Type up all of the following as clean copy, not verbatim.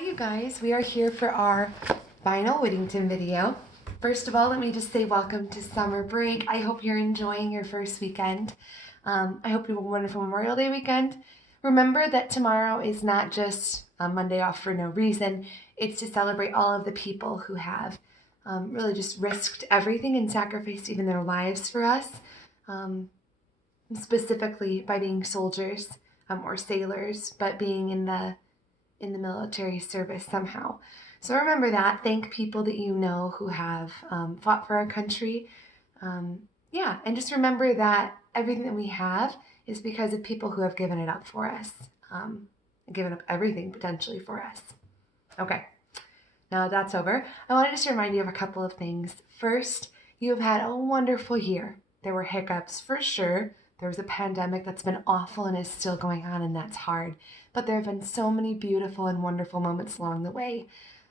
Hi you guys, we are here for our final Whittington video. First of all, let me just say welcome to summer break. I hope you're enjoying your first weekend. I hope you have a wonderful Memorial Day weekend. Remember that tomorrow is not just a Monday off for no reason. It's to celebrate all of the people who have really just risked everything and sacrificed even their lives for us, specifically by being soldiers or sailors, but being in the military service somehow. So remember that. Thank people that you know who have fought for our country. And just remember that everything that we have is because of people who have given it up for us, given up everything potentially for us. Okay, now that that's over, I wanted just to remind you of a couple of things. First, you have had a wonderful year. There were hiccups for sure. There was a pandemic that's been awful and is still going on, and that's hard. But there have been so many beautiful and wonderful moments along the way.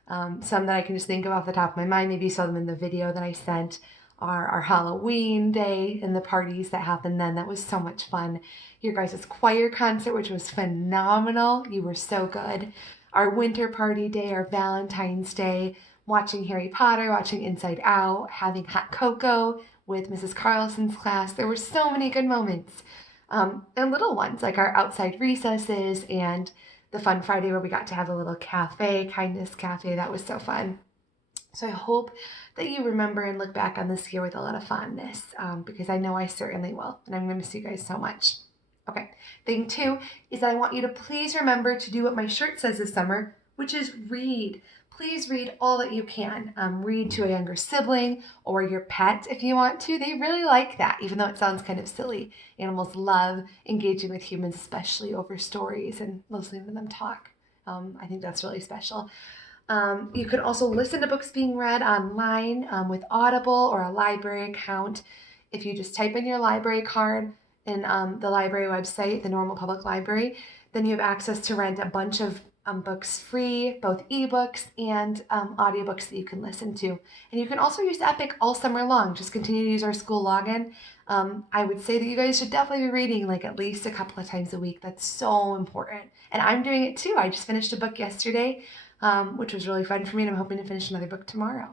Some that I can just think of off the top of my mind, maybe you saw them in the video that I sent, are our Halloween day and the parties that happened then. That was so much fun. Your guys' choir concert, which was phenomenal. You were so good. Our winter party day, our Valentine's Day, watching Harry Potter, watching Inside Out, having hot cocoa with Mrs. Carlson's class. There were so many good moments. And little ones like our outside recesses and the fun Friday where we got to have a little cafe, kindness cafe. That was so fun. So I hope that you remember and look back on this year with a lot of fondness, because I know I certainly will, and I'm going to miss you guys so much. Okay, thing two is that I want you to please remember to do what my shirt says this summer, which is read. Please read all that you can. Read to a younger sibling or your pet if you want to. They really like that, even though it sounds kind of silly. Animals love engaging with humans, especially over stories and listening to them talk. I think that's really special. You can also listen to books being read online with Audible or a library account. If you just type in your library card in the library website, the normal public library, then you have access to rent a bunch of books free, both ebooks and audiobooks that you can listen to. And you can also use Epic all summer long. Just continue to use our school login. I would say that you guys should definitely be reading like at least a couple of times a week. That's so important. And I'm doing it too. I just finished a book yesterday, which was really fun for me, and I'm hoping to finish another book tomorrow.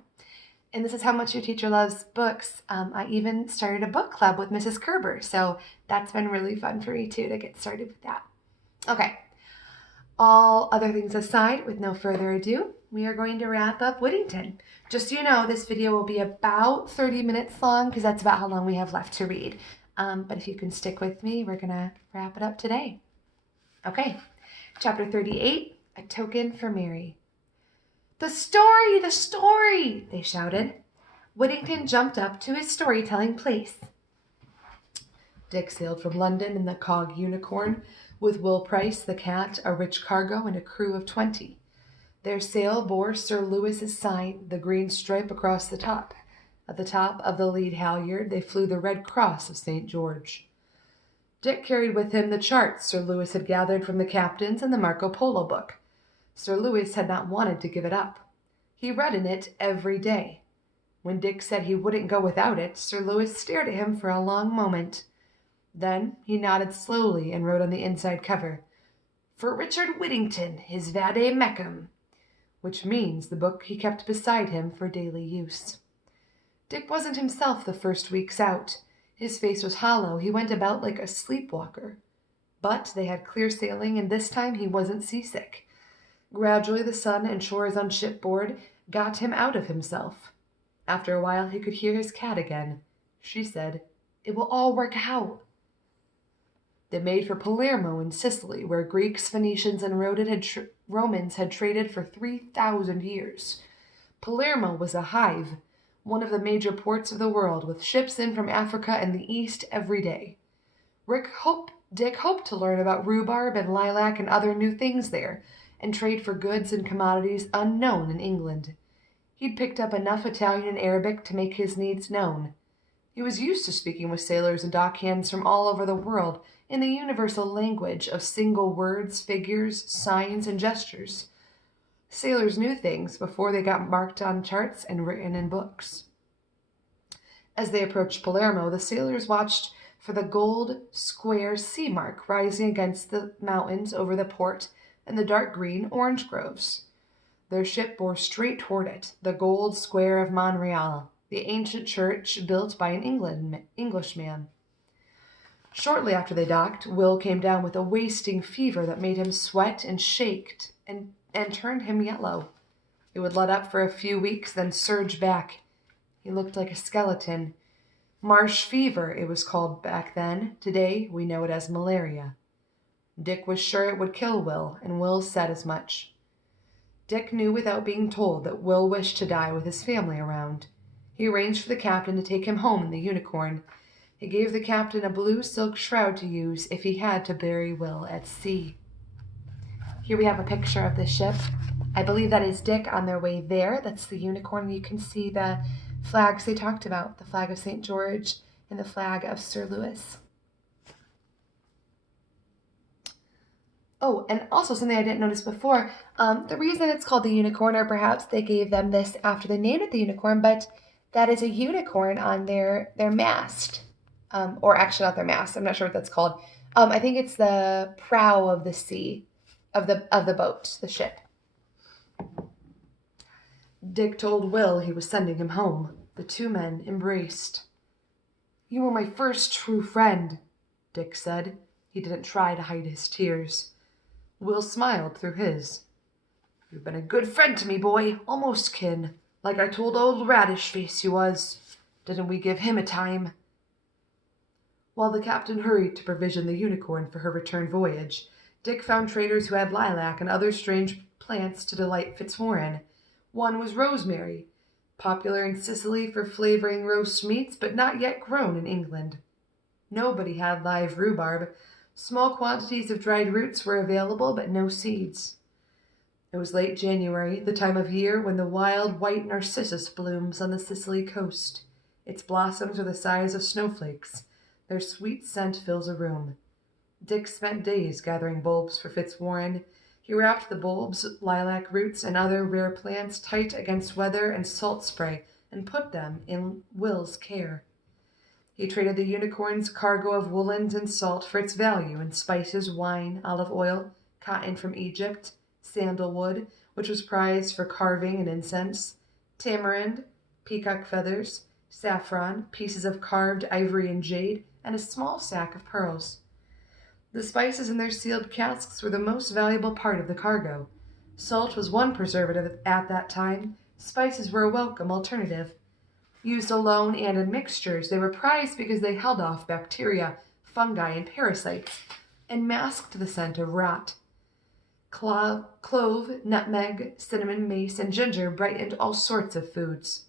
And this is how much your teacher loves books. I even started a book club with Mrs. Kerber, so that's been really fun for me too to get started with that. Okay. All other things aside, with no further ado, we are going to wrap up Whittington. Just so you know, this video will be about 30 minutes long because that's about how long we have left to read. But if you can stick with me, we're going to wrap it up today. Okay, chapter 38, A Token for Mary. The story, they shouted. Whittington jumped up to his storytelling place. Dick sailed from London in the cog Unicorn, with Will Price, the cat, a rich cargo, and a crew of 20. Their sail bore Sir Lewis's sign, the green stripe across the top. At the top of the lead halyard they flew the red cross of St. George. Dick carried with him the charts Sir Lewis had gathered from the captains and the Marco Polo book. Sir Lewis had not wanted to give it up. He read in it every day. When Dick said he wouldn't go without it, Sir Lewis stared at him for a long moment. Then he nodded slowly and wrote on the inside cover, "For Richard Whittington, his vade mecum," which means the book he kept beside him for daily use. Dick wasn't himself the first weeks out. His face was hollow. He went about like a sleepwalker. But they had clear sailing, and this time he wasn't seasick. Gradually the sun and chores on shipboard got him out of himself. After a while he could hear his cat again. She said, "It will all work out." They made for Palermo in Sicily, where Greeks, Phoenicians, and Romans had traded for 3,000 years. Palermo was a hive, one of the major ports of the world, with ships in from Africa and the East every day. Dick hoped to learn about rhubarb and lilac and other new things there, and trade for goods and commodities unknown in England. He'd picked up enough Italian and Arabic to make his needs known. He was used to speaking with sailors and dockhands from all over the world in the universal language of single words, figures, signs, and gestures. Sailors knew things before they got marked on charts and written in books. As they approached Palermo, the sailors watched for the gold, square sea mark rising against the mountains over the port and the dark green orange groves. Their ship bore straight toward it, the gold square of Montreal, the ancient church built by an Englishman. Shortly after they docked, Will came down with a wasting fever that made him sweat and shake and turned him yellow. It would let up for a few weeks, then surge back. He looked like a skeleton. Marsh fever, it was called back then. Today, we know it as malaria. Dick was sure it would kill Will, and Will said as much. Dick knew without being told that Will wished to die with his family around. He arranged for the captain to take him home in the Unicorn. He gave the captain a blue silk shroud to use if he had to bury Will at sea. Here we have a picture of the ship. I believe that is Dick on their way there. That's the Unicorn. You can see the flags they talked about, the flag of St. George and the flag of Sir Louis. Oh, and also something I didn't notice before, the reason it's called the Unicorn, or perhaps they gave them this after they named it the Unicorn, but that is a unicorn on their mast. Or actually not their mast, I'm not sure what that's called. I think it's the prow of the sea, of the boat, the ship. Dick told Will he was sending him home. The two men embraced. "You were my first true friend," Dick said. He didn't try to hide his tears. Will smiled through his. "You've been a good friend to me, boy, almost kin, like I told old Radish Face you was. Didn't we give him a time?" While the captain hurried to provision the Unicorn for her return voyage, Dick found traders who had lilac and other strange plants to delight Fitzwarren. One was rosemary, popular in Sicily for flavoring roast meats, but not yet grown in England. Nobody had live rhubarb. Small quantities of dried roots were available, but no seeds. It was late January, the time of year when the wild white narcissus blooms on the Sicily coast. Its blossoms are the size of snowflakes. Their sweet scent fills a room. Dick spent days gathering bulbs for Fitzwarren. He wrapped the bulbs, lilac roots, and other rare plants tight against weather and salt spray and put them in Will's care. He traded the Unicorn's cargo of woolens and salt for its value in spices, wine, olive oil, cotton from Egypt, sandalwood, which was prized for carving and incense, tamarind, peacock feathers, saffron, pieces of carved ivory and jade, and a small sack of pearls. The spices in their sealed casks were the most valuable part of the cargo. Salt was one preservative at that time. Spices were a welcome alternative. Used alone and in mixtures, they were prized because they held off bacteria, fungi, and parasites, and masked the scent of rot. Clove, nutmeg, cinnamon, mace, and ginger brightened all sorts of foods.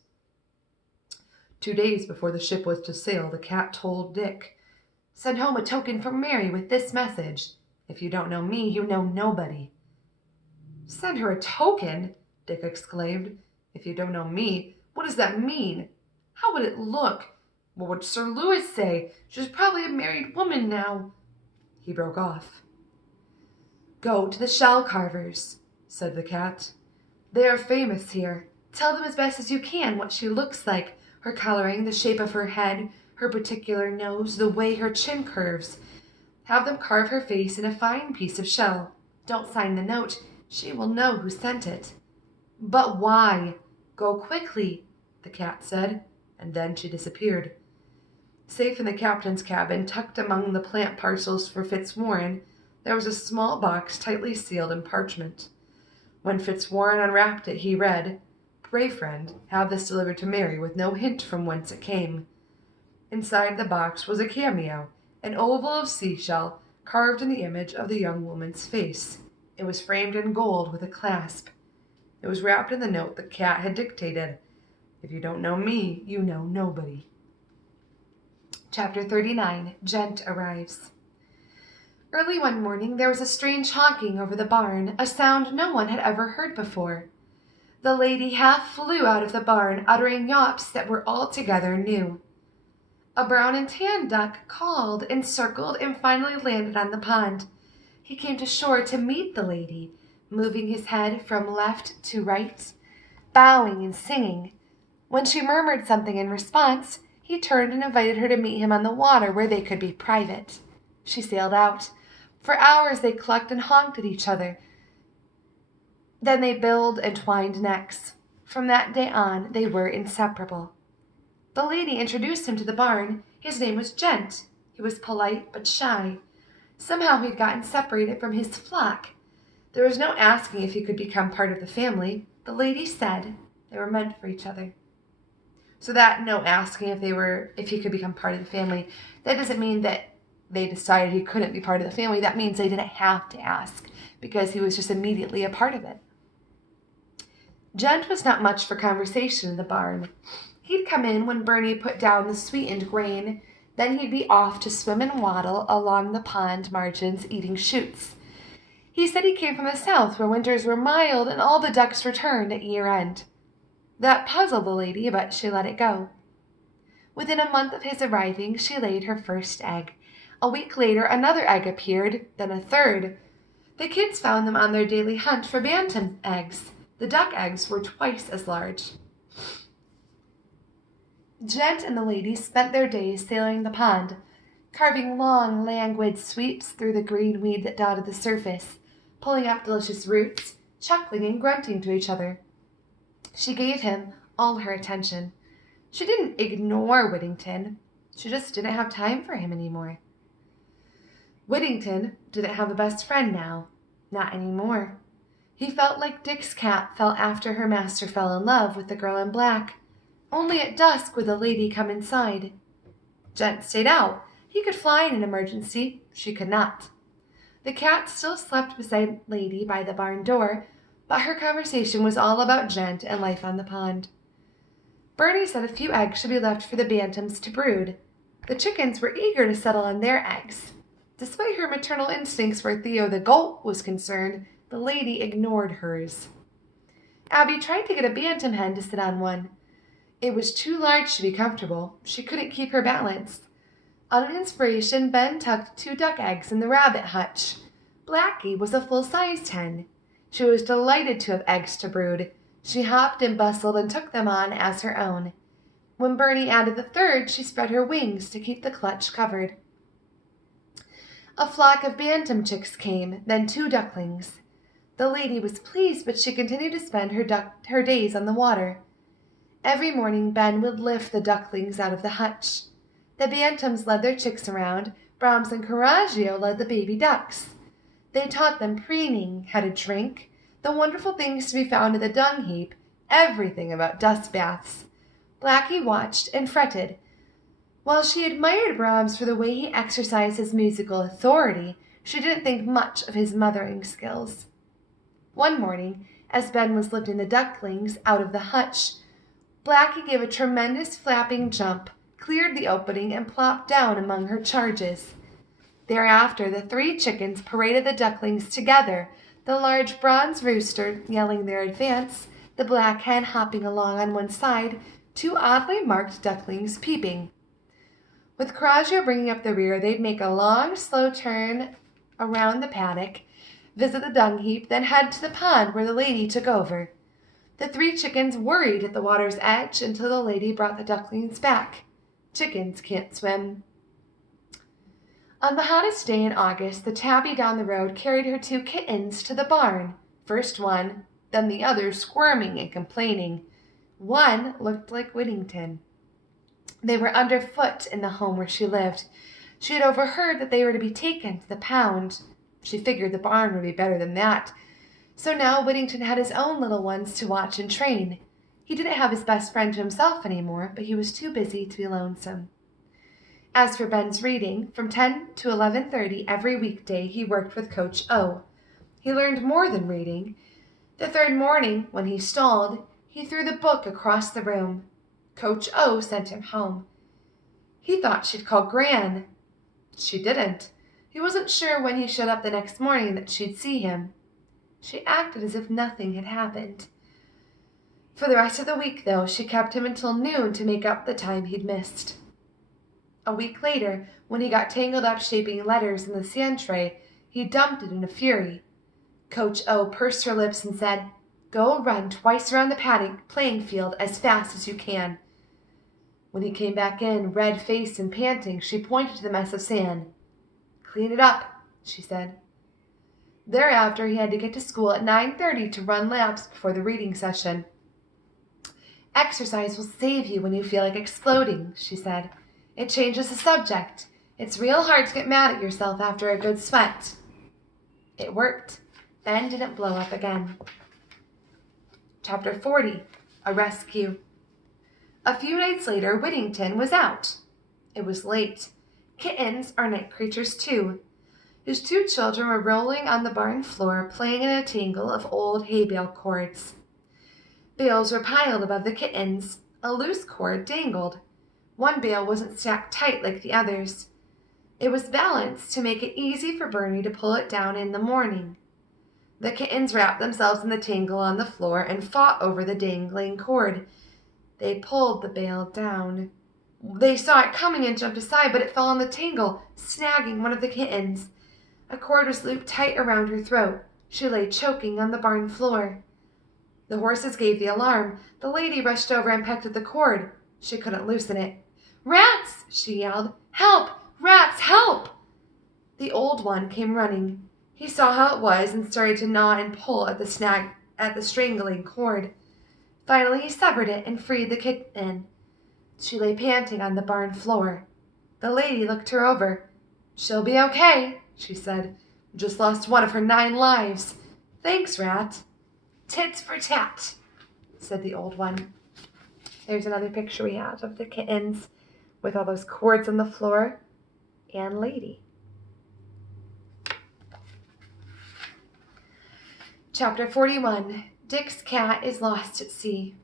2 days before the ship was to sail, the cat told Dick, "Send home a token from Mary with this message. If you don't know me, you know nobody." "Send her a token?" Dick exclaimed. "If you don't know me, what does that mean? How would it look? What would Sir Louis say? She's probably a married woman now." He broke off. "Go to the shell carvers," said the cat. "They are famous here. Tell them as best as you can what she looks like, her coloring, the shape of her head, her particular nose, the way her chin curves. Have them carve her face in a fine piece of shell. Don't sign the note. She will know who sent it." "But why? Go quickly," the cat said, and then she disappeared. Safe in the captain's cabin, tucked among the plant parcels for Fitzwarren, there was a small box tightly sealed in parchment. When Fitzwarren unwrapped it, he read, "Pray, friend, have this delivered to Mary with no hint from whence it came." Inside the box was a cameo, an oval of seashell carved in the image of the young woman's face. It was framed in gold with a clasp. It was wrapped in the note the cat had dictated. "If you don't know me, you know nobody." Chapter 39. Gent arrives. Early one morning there was a strange honking over the barn, a sound no one had ever heard before. The lady half flew out of the barn, uttering yawps that were altogether new. A brown and tan duck called and circled and finally landed on the pond. He came to shore to meet the lady, moving his head from left to right, bowing and singing. When she murmured something in response, he turned and invited her to meet him on the water where they could be private. She sailed out. For hours they clucked and honked at each other. Then they billed and twined necks. From that day on, they were inseparable. The lady introduced him to the barn. His name was Gent. He was polite but shy. Somehow he'd gotten separated from his flock. There was no asking if he could become part of the family. The lady said they were meant for each other. So that no asking if he could become part of the family, that doesn't mean that they decided he couldn't be part of the family. That means they didn't have to ask because he was just immediately a part of it. Gent was not much for conversation in the barn. He'd come in when Bernie put down the sweetened grain. Then he'd be off to swim and waddle along the pond margins, eating shoots. He said he came from the south, where winters were mild and all the ducks returned at year-end. That puzzled the lady, but she let it go. Within a month of his arriving, she laid her first egg. A week later, another egg appeared, then a third. The kids found them on their daily hunt for bantam eggs. The duck eggs were twice as large. Gent and the lady spent their days sailing the pond, carving long, languid sweeps through the green weed that dotted the surface, pulling up delicious roots, chuckling and grunting to each other. She gave him all her attention. She didn't ignore Whittington. She just didn't have time for him anymore. Whittington didn't have a best friend now. Not anymore. He felt like Dick's cat felt after her master fell in love with the girl in black. Only at dusk would the lady come inside. Gent stayed out. He could fly in an emergency. She could not. The cat still slept beside Lady by the barn door, but her conversation was all about Gent and life on the pond. Bernie said a few eggs should be left for the bantams to brood. The chickens were eager to settle on their eggs. Despite her maternal instincts where Theo the goat was concerned, the lady ignored hers. Abby tried to get a bantam hen to sit on one. It was too large to be comfortable. She couldn't keep her balance. On an inspiration, Ben tucked 2 duck eggs in the rabbit hutch. Blackie was a full-sized hen. She was delighted to have eggs to brood. She hopped and bustled and took them on as her own. When Bernie added the third, she spread her wings to keep the clutch covered. A flock of bantam chicks came, then 2 ducklings. The lady was pleased, but she continued to spend her days on the water. Every morning Ben would lift the ducklings out of the hutch. The bantams led their chicks around. Brahms and Coraggio led the baby ducks. They taught them preening, how to drink, the wonderful things to be found in the dung heap, everything about dust baths. Blackie watched and fretted. While she admired Brahms for the way he exercised his musical authority, she didn't think much of his mothering skills. One morning, as Ben was lifting the ducklings out of the hutch, Blackie gave a tremendous flapping jump, cleared the opening, and plopped down among her charges. Thereafter, the 3 chickens paraded the ducklings together, the large bronze rooster yelling their advance, the black hen hopping along on one side, 2 oddly marked ducklings peeping. With Coraggio bringing up the rear, they'd make a long, slow turn around the paddock, visit the dung heap, then head to the pond where the lady took over. The 3 chickens worried at the water's edge until the lady brought the ducklings back. Chickens can't swim. On the hottest day in August, the tabby down the road carried her 2 kittens to the barn. First one, then the other, squirming and complaining. One looked like Whittington. They were underfoot in the home where she lived. She had overheard that they were to be taken to the pound. She figured the barn would be better than that. So now Whittington had his own little ones to watch and train. He didn't have his best friend to himself anymore, but he was too busy to be lonesome. As for Ben's reading, from 10 to 11:30 every weekday he worked with Coach O. He learned more than reading. The 3rd morning, when he stalled, he threw the book across the room. Coach O sent him home. He thought she'd call Gran. She didn't. He wasn't sure when he showed up the next morning that she'd see him. She acted as if nothing had happened. For the rest of the week, though, she kept him until noon to make up the time he'd missed. A week later, when he got tangled up shaping letters in the sand tray, he dumped it in a fury. Coach O pursed her lips and said, "Go run twice around the playing field as fast as you can." When he came back in, red-faced and panting, she pointed to the mess of sand. "Clean it up," she said. Thereafter, he had to get to school at 9:30 to run laps before the reading session. "Exercise will save you when you feel like exploding," she said. "It changes the subject. It's real hard to get mad at yourself after a good sweat." It worked. Ben didn't blow up again. Chapter 40. A Rescue. A few nights later, Whittington was out. It was late. Kittens are night creatures too. His two children were rolling on the barn floor, playing in a tangle of old hay bale cords. Bales were piled above the kittens. A loose cord dangled. One bale wasn't stacked tight like the others. It was balanced to make it easy for Bernie to pull it down in the morning. The kittens wrapped themselves in the tangle on the floor and fought over the dangling cord. They pulled the bale down. They saw it coming and jumped aside, but it fell on the tangle, snagging one of the kittens. A cord was looped tight around her throat. She lay choking on the barn floor. The horses gave the alarm. The lady rushed over and pecked at the cord. She couldn't loosen it. "Rats!" she yelled. "Help! Rats, help!" The old one came running. He saw how it was and started to gnaw and pull at the strangling cord. Finally, he severed it and freed the kitten. She lay panting on the barn floor. The lady looked her over. "She'll be okay," she said. "Just lost one of her 9 lives. Thanks, Rat." "Tit for tat," said the old one. There's another picture we have of the kittens with all those cords on the floor and lady. Chapter 41. Dick's cat is lost at sea.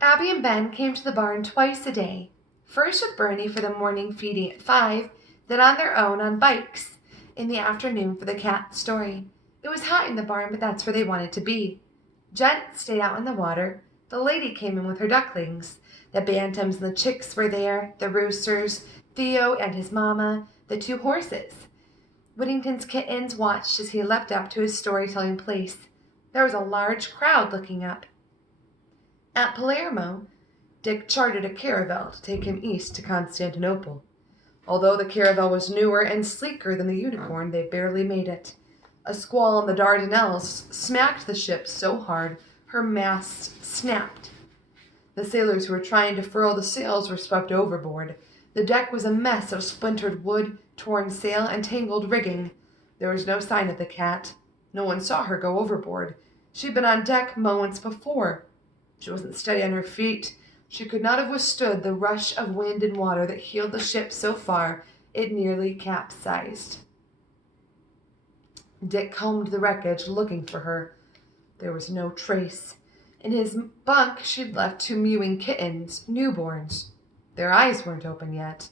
Abby and Ben came to the barn twice a day, first with Bernie for the morning feeding at 5, then on their own on bikes in the afternoon for the cat story. It was hot in the barn, but that's where they wanted to be. Jen stayed out in the water. The lady came in with her ducklings. The bantams and the chicks were there, the roosters, Theo and his mama, the 2 horses. Whittington's kittens watched as he leapt up to his storytelling place. There was a large crowd looking up. At Palermo, Dick chartered a caravel to take him east to Constantinople. Although the caravel was newer and sleeker than the Unicorn, they barely made it. A squall in the Dardanelles smacked the ship so hard her masts snapped. The sailors who were trying to furl the sails were swept overboard. The deck was a mess of splintered wood, torn sail, and tangled rigging. There was no sign of the cat. No one saw her go overboard. She'd been on deck moments before. She wasn't steady on her feet. She could not have withstood the rush of wind and water that heeled the ship so far it nearly capsized. Dick combed the wreckage, looking for her. There was no trace. In his bunk she'd left 2 mewing kittens, newborns. Their eyes weren't open yet.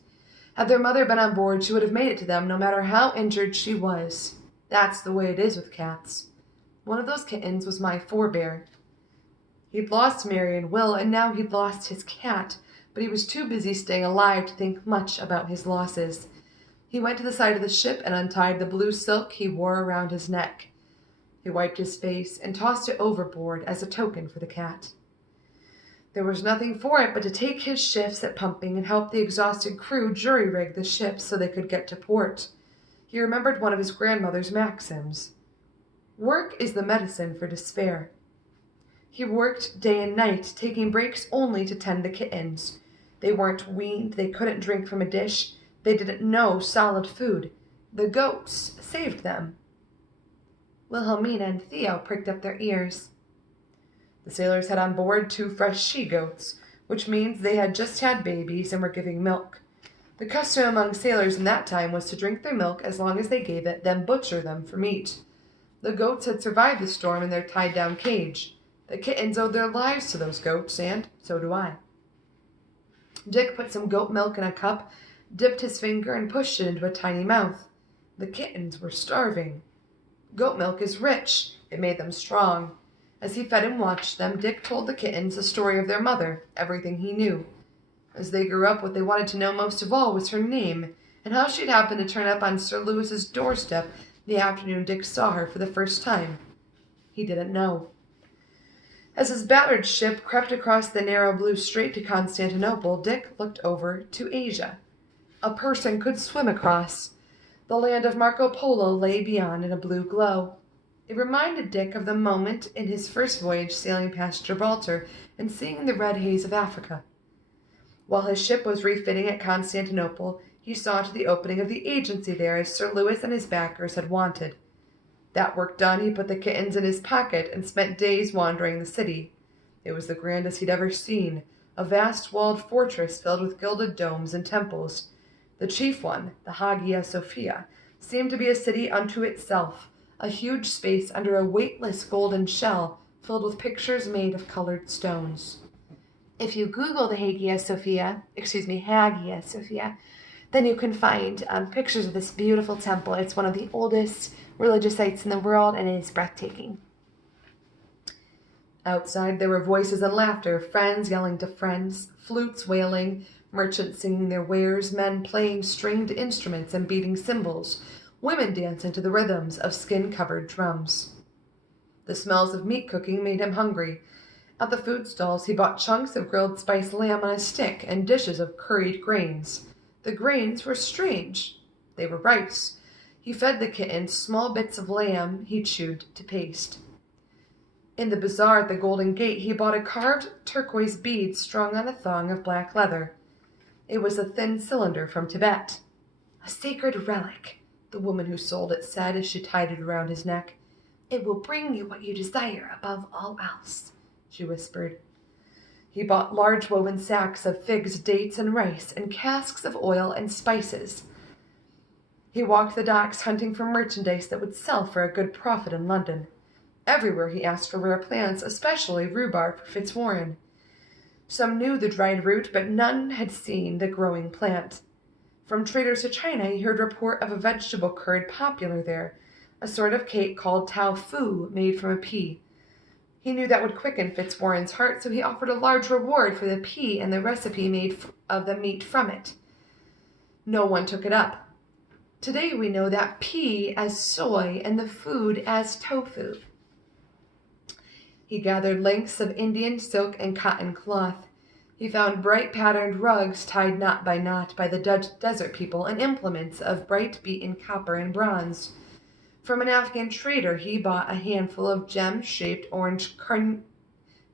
Had their mother been on board, she would have made it to them, no matter how injured she was. That's the way it is with cats. One of those kittens was my forebear. He'd lost Mary and Will, and now he'd lost his cat, but he was too busy staying alive to think much about his losses. He went to the side of the ship and untied the blue silk he wore around his neck. He wiped his face and tossed it overboard as a token for the cat. There was nothing for it but to take his shifts at pumping and help the exhausted crew jury-rig the ship so they could get to port. He remembered one of his grandmother's maxims. Work is the medicine for despair. He worked day and night, taking breaks only to tend the kittens. They weren't weaned, they couldn't drink from a dish, they didn't know solid food. The goats saved them. Wilhelmina and Theo pricked up their ears. The sailors had on board 2 fresh she-goats, which means they had just had babies and were giving milk. The custom among sailors in that time was to drink their milk as long as they gave it, then butcher them for meat. The goats had survived the storm in their tied-down cage. The kittens owed their lives to those goats, and so do I. Dick put some goat milk in a cup, dipped his finger, and pushed it into a tiny mouth. The kittens were starving. Goat milk is rich. It made them strong. As he fed and watched them, Dick told the kittens the story of their mother, everything he knew. As they grew up, what they wanted to know most of all was her name, and how she'd happened to turn up on Sir Lewis's doorstep the afternoon Dick saw her for the first time. He didn't know. As his battered ship crept across the narrow blue strait to Constantinople, Dick looked over to Asia. A person could swim across. The land of Marco Polo lay beyond in a blue glow. It reminded Dick of the moment in his first voyage sailing past Gibraltar and seeing the red haze of Africa. While his ship was refitting at Constantinople, he saw to the opening of the agency there as Sir Lewis and his backers had wanted. That work done, he put the kittens in his pocket and spent days wandering the city. It was the grandest he'd ever seen, a vast walled fortress filled with gilded domes and temples. The chief one, the Hagia Sophia, seemed to be a city unto itself, a huge space under a weightless golden shell filled with pictures made of colored stones. If you Google the Hagia Sophia, then you can find pictures of this beautiful temple. It's one of the oldest religious sites in the world, and it is breathtaking. Outside there were voices and laughter, friends yelling to friends, flutes wailing, merchants singing their wares, men playing stringed instruments and beating cymbals, women dancing to the rhythms of skin-covered drums. The smells of meat cooking made him hungry. At the food stalls he bought chunks of grilled spiced lamb on a stick and dishes of curried grains. The grains were strange. They were rice. He fed the kittens small bits of lamb he chewed to paste. In the bazaar at the Golden Gate he bought a carved turquoise bead strung on a thong of black leather. It was a thin cylinder from Tibet. "A sacred relic," the woman who sold it said as she tied it around his neck. "It will bring you what you desire above all else," she whispered. He bought large woven sacks of figs, dates, and rice, and casks of oil and spices. He walked the docks hunting for merchandise that would sell for a good profit in London. Everywhere he asked for rare plants, especially rhubarb for Fitzwarren. Some knew the dried root, but none had seen the growing plant. From traders to China he heard report of a vegetable curd popular there, a sort of cake called tofu made from a pea. He knew that would quicken Fitzwarren's heart, so he offered a large reward for the pea and the recipe made of the meat from it. No one took it up. Today we know that pea as soy and the food as tofu. He gathered lengths of Indian silk and cotton cloth. He found bright patterned rugs tied knot by the desert people and implements of bright beaten copper and bronze. From an Afghan trader he bought a handful of gem-shaped orange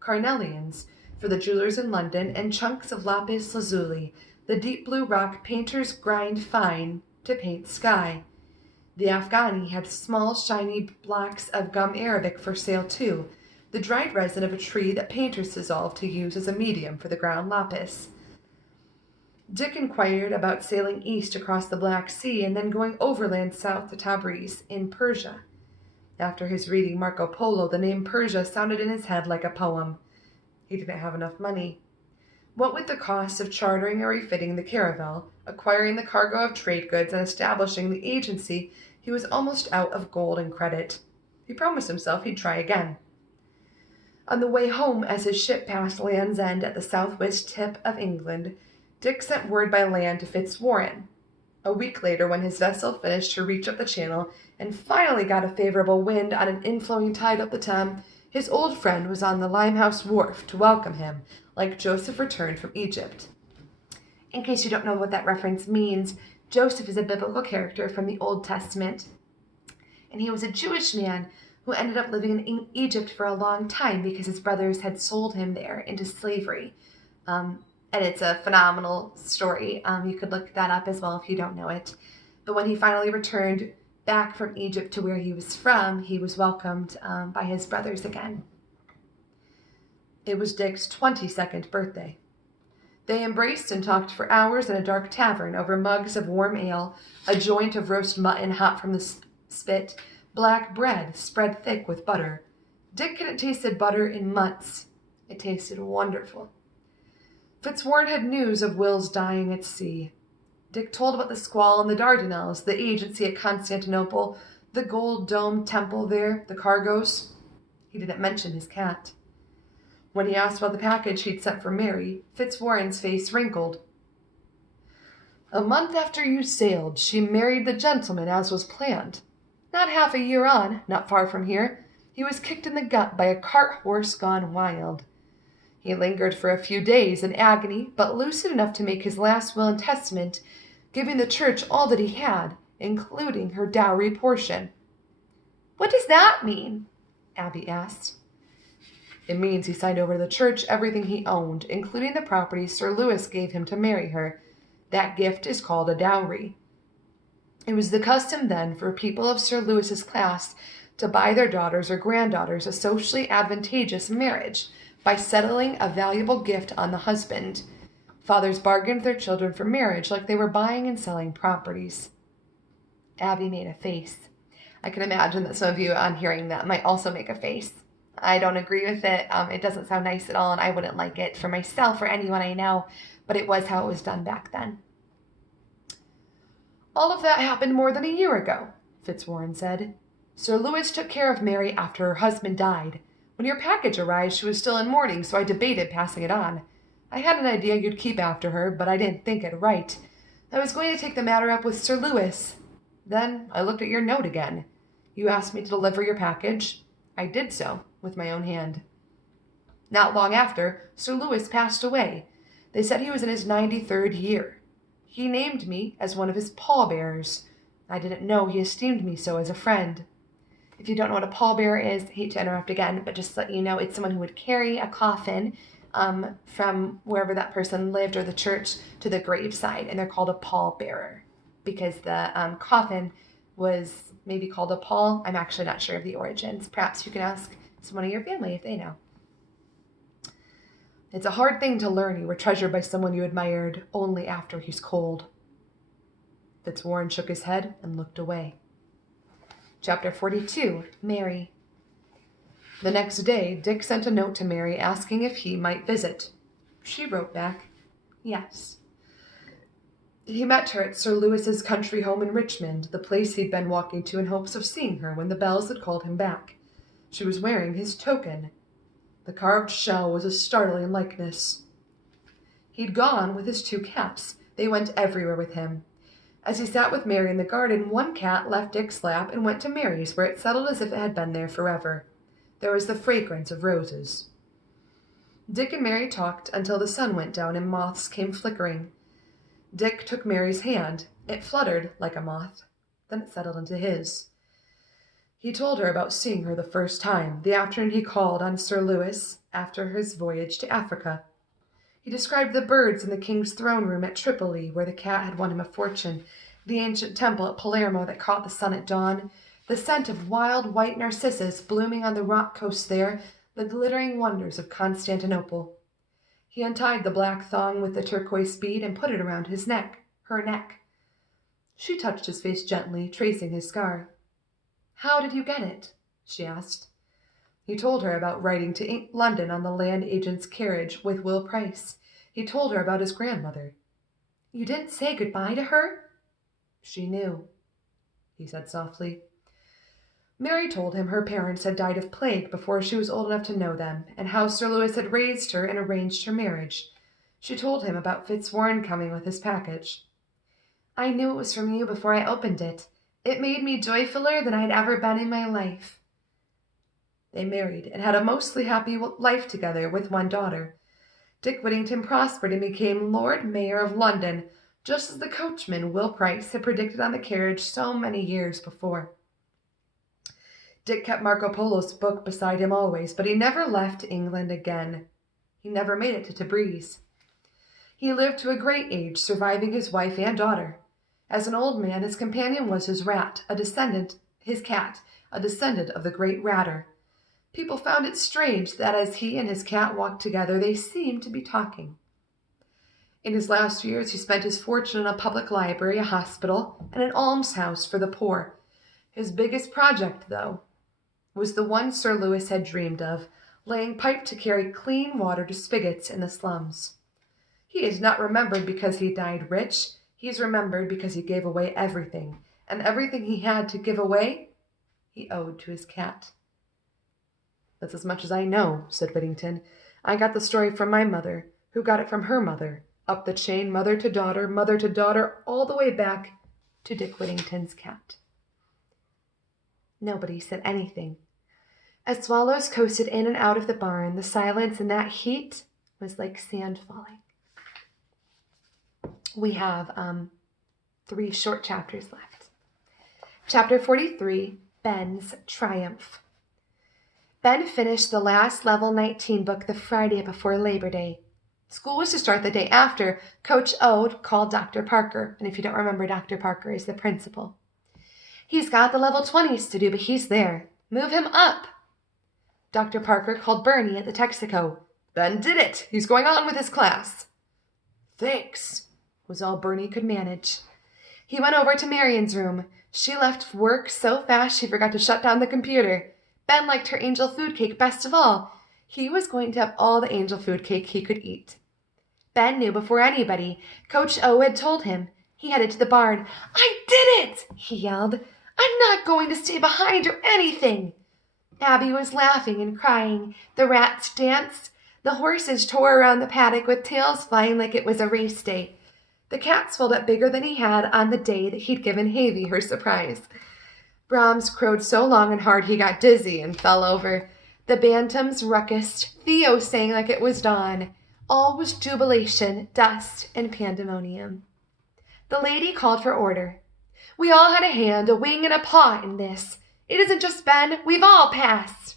carnelians for the jewelers in London and chunks of lapis lazuli, the deep blue rock painters grind fine to paint sky. The Afghani had small shiny blocks of gum arabic for sale too, the dried resin of a tree that painters dissolve to use as a medium for the ground lapis. Dick inquired about sailing east across the Black Sea and then going overland south to Tabriz in Persia. After his reading Marco Polo, the name Persia sounded in his head like a poem. He didn't have enough money. What with the costs of chartering or refitting the caravel, acquiring the cargo of trade goods, and establishing the agency, he was almost out of gold and credit. He promised himself he'd try again. On the way home, as his ship passed Land's End at the southwest tip of England, Dick sent word by land to Fitzwarren. A week later, when his vessel finished her reach up the channel and finally got a favorable wind on an inflowing tide up the Thames, his old friend was on the Limehouse wharf to welcome him, like Joseph returned from Egypt. In case you don't know what that reference means, Joseph is a biblical character from the Old Testament, and he was a Jewish man who ended up living in Egypt for a long time because his brothers had sold him there into slavery. And it's a phenomenal story. You could look that up as well if you don't know it. But when he finally returned back from Egypt to where he was from, he was welcomed by his brothers again. It was Dick's 22nd birthday. They embraced and talked for hours in a dark tavern over mugs of warm ale, a joint of roast mutton hot from the spit, black bread spread thick with butter. Dick hadn't tasted butter in months. It tasted wonderful. Fitzwarren had news of Will's dying at sea. Dick told about the squall in the Dardanelles, the agency at Constantinople, the gold-domed temple there, the cargoes. He didn't mention his cat. When he asked about the package he'd sent for Mary, Fitzwarren's face wrinkled. "A month after you sailed, she married the gentleman as was planned. Not half a year on, not far from here, he was kicked in the gut by a cart horse gone wild. He lingered for a few days in agony, but lucid enough to make his last will and testament, giving the church all that he had, including her dowry portion. What does that mean? Abby asked. It means he signed over to the church everything he owned, including the property Sir Lewis gave him to marry her. That gift is called a dowry. It was the custom then for people of Sir Lewis's class to buy their daughters or granddaughters a socially advantageous marriage by settling a valuable gift on the husband. Fathers bargained their children for marriage like they were buying and selling properties. Abby made a face. I can imagine that some of you on hearing that might also make a face. I don't agree with it. It doesn't sound nice at all, and I wouldn't like it for myself or anyone I know, but it was how it was done back then. All of that happened more than a year ago, Fitzwarren said. Sir Lewis took care of Mary after her husband died. When your package arrived, she was still in mourning, so I debated passing it on. I had an idea you'd keep after her, but I didn't think it right. I was going to take the matter up with Sir Lewis. Then I looked at your note again. You asked me to deliver your package. I did so, with my own hand. Not long after, Sir Lewis passed away. They said he was in his 93rd year. He named me as one of his pallbearers. I didn't know he esteemed me so as a friend. If you don't know what a pallbearer is, I hate to interrupt again, but just to let you know, it's someone who would carry a coffin from wherever that person lived or the church to the graveside, and they're called a pallbearer because the coffin was maybe called a pall. I'm actually not sure of the origins. Perhaps you can ask someone in your family if they know. It's a hard thing to learn you were treasured by someone you admired only after he's cold. Fitzwarren shook his head and looked away. Chapter 42, Mary. The next day, Dick sent a note to Mary asking if he might visit. She wrote back, yes. He met her at Sir Lewis's country home in Richmond, the place he'd been walking to in hopes of seeing her when the bells had called him back. She was wearing his token. The carved shell was a startling likeness. He'd gone with his 2 cats. They went everywhere with him. As he sat with Mary in the garden, one cat left Dick's lap and went to Mary's, where it settled as if it had been there forever. There was the fragrance of roses. Dick and Mary talked until the sun went down and moths came flickering. Dick took Mary's hand. It fluttered like a moth. Then it settled into his. He told her about seeing her the first time, the afternoon he called on Sir Lewis after his voyage to Africa. He described the birds in the king's throne room at Tripoli, where the cat had won him a fortune, the ancient temple at Palermo that caught the sun at dawn, the scent of wild white narcissus blooming on the rock coast there, the glittering wonders of Constantinople. He untied the black thong with the turquoise bead and put it around his neck, her neck. She touched his face gently, tracing his scar. How did you get it? She asked. He told her about riding to London on the land agent's carriage with Will Price. He told her about his grandmother. You didn't say goodbye to her? She knew, he said softly. Mary told him her parents had died of plague before she was old enough to know them, and how Sir Lewis had raised her and arranged her marriage. She told him about Fitzwarren coming with his package. I knew it was from you before I opened it. It made me joyfuller than I'd ever been in my life. They married and had a mostly happy life together with one daughter. Dick Whittington prospered and became Lord Mayor of London, just as the coachman, Will Price, had predicted on the carriage so many years before. Dick kept Marco Polo's book beside him always, but he never left England again. He never made it to Tabriz. He lived to a great age, surviving his wife and daughter. As an old man, his companion was his cat, a descendant of the great Ratter. People found it strange that as he and his cat walked together, they seemed to be talking. In his last years, he spent his fortune in a public library, a hospital, and an almshouse for the poor. His biggest project, though, was the one Sir Lewis had dreamed of, laying pipe to carry clean water to spigots in the slums. He is not remembered because he died rich. He is remembered because he gave away everything, and everything he had to give away, he owed to his cat. That's as much as I know, said Whittington. I got the story from my mother, who got it from her mother, up the chain, mother to daughter, all the way back to Dick Whittington's cat. Nobody said anything. As swallows coasted in and out of the barn, the silence in that heat was like sand falling. We have 3 short chapters left. Chapter 43, Ben's Triumph. Ben finished the last level 19 book the Friday before Labor Day. School was to start the day after. Coach O called Dr. Parker, and if you don't remember, Dr. Parker is the principal. He's got the level 20s to do, but he's there. Move him up. Dr. Parker called Bernie at the Texaco. Ben did it. He's going on with his class. Thanks, was all Bernie could manage. He went over to Marion's room. She left work so fast she forgot to shut down the computer. Ben liked her angel food cake best of all. He was going to have all the angel food cake he could eat. Ben knew before anybody. Coach O had told him. He headed to the barn. I did it, he yelled. I'm not going to stay behind or anything. Abby was laughing and crying. The rats danced. The horses tore around the paddock with tails flying like it was a race day. The cat swelled up bigger than he had on the day that he'd given Havy her surprise. Brahms crowed so long and hard he got dizzy and fell over. The bantams ruckused. Theo sang like it was dawn. All was jubilation, dust, and pandemonium. The lady called for order. We all had a hand, a wing, and a paw in this. It isn't just Ben. We've all passed.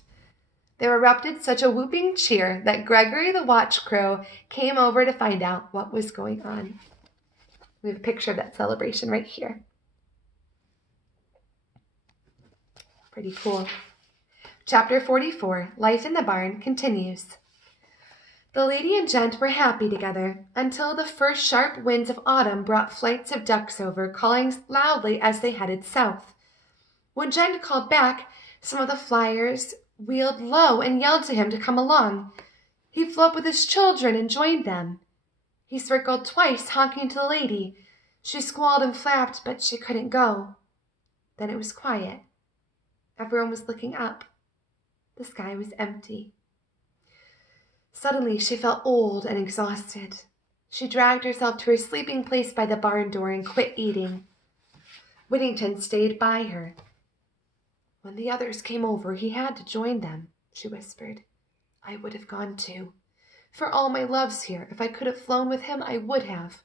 There erupted such a whooping cheer that Gregory the watch crow came over to find out what was going on. We have a picture of that celebration right here. Pretty cool. Chapter 44, Life in the Barn, continues. The lady and gent were happy together until the first sharp winds of autumn brought flights of ducks over, calling loudly as they headed south. When gent called back, some of the flyers wheeled low and yelled to him to come along. He flew up with his children and joined them. He circled twice, honking to the lady. She squalled and flapped, but she couldn't go. Then it was quiet. Everyone was looking up. The sky was empty. Suddenly she felt old and exhausted. She dragged herself to her sleeping place by the barn door and quit eating. Whittington stayed by her. When the others came over, he had to join them, she whispered. I would have gone too. For all my loves here, if I could have flown with him, I would have.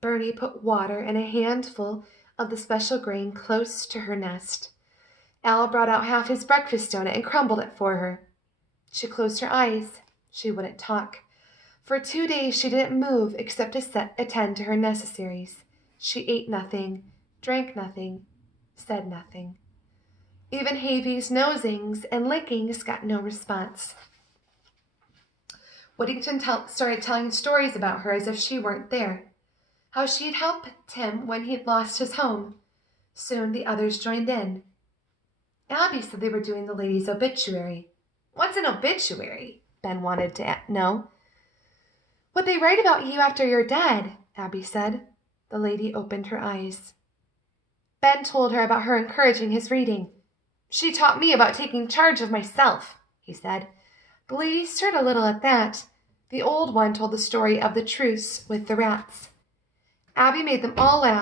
Bernie put water and a handful of the special grain close to her nest. Al brought out half his breakfast donut and crumbled it for her. She closed her eyes. She wouldn't talk. For 2 days she didn't move except to attend to her necessaries. She ate nothing, drank nothing, said nothing. Even Havy's nosings and lickings got no response. Whittington started telling stories about her as if she weren't there. How she'd helped him when he'd lost his home. Soon the others joined in. Abby said they were doing the lady's obituary. What's an obituary? Ben wanted to know. What they write about you after you're dead, Abby said. The lady opened her eyes. Ben told her about her encouraging his reading. She taught me about taking charge of myself, he said. The lady stirred a little at that. The old one told the story of the truce with the rats. Abby made them all laugh.